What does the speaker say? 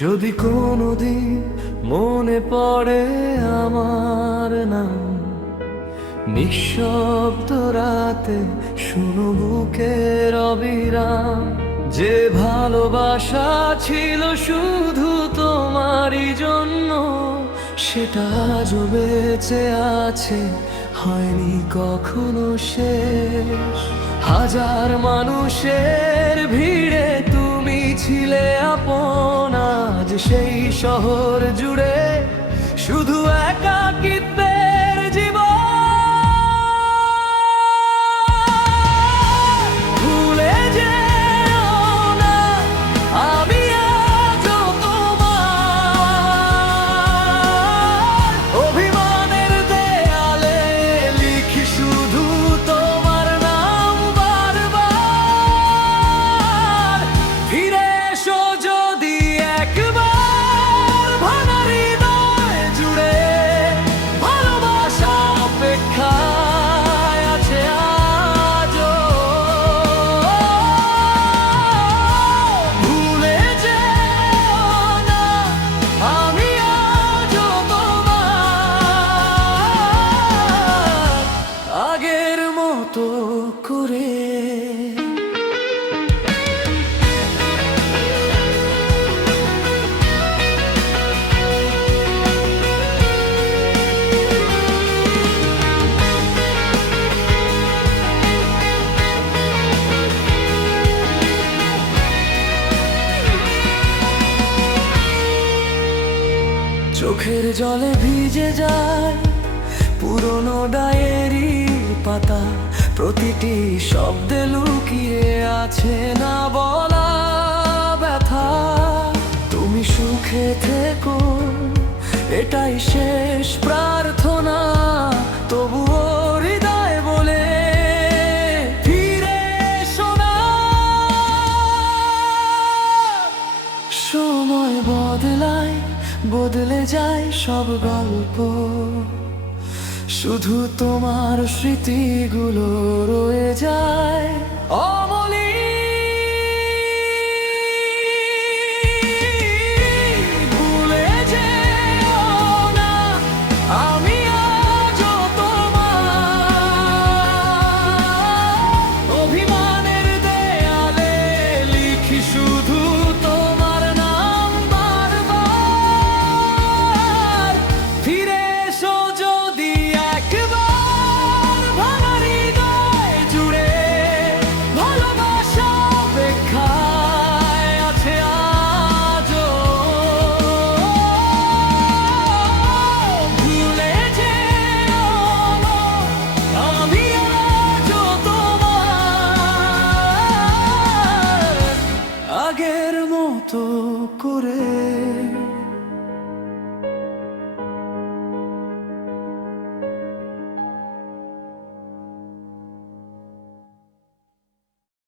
যদি কোনোদিন মনে পড়ে আমার নাম, নিঃশব্দ রাতে শুনো বুকের অবিরাম, যে ভালোবাসা ছিল শুধু তোমারই জন্য, সেটা আজও বেঁচে আছে, হয়নি কখনো শেষ। হাজার মানুষের ভিড়ে তুমি ছিলে আপন, আজ সেই শহর জুড়ে শুধু একাকিত্বের জীবন। ভুলে যেও না আমি আজও তোমার, অভিমানের দেয়ালে লিখি শুধু তোমার নাম বারবার। ফিরে এসো যদি একবার, ভাঙা হৃদয় জুড়ে ভালোবাসা অপেক্ষায় আছে আজও। ভুলে যেও না আমি আজও তোমার, আগের মতো করে। চোখের জলে ভিজে যায় পুরনো ডায়েরি পাতা, প্রতিটি শব্দে লুকিয়ে আছে না বলা ব্যথা। তুমি সুখে থেকো এটাই শেষ প্রার্থনা, তবুও হৃদয় বলে ফিরে এসো না। সময় বদলায়, বদলে যায় সব গল্প, শুধু তোমার স্মৃতিগুলো রয়ে যায় অমলিন।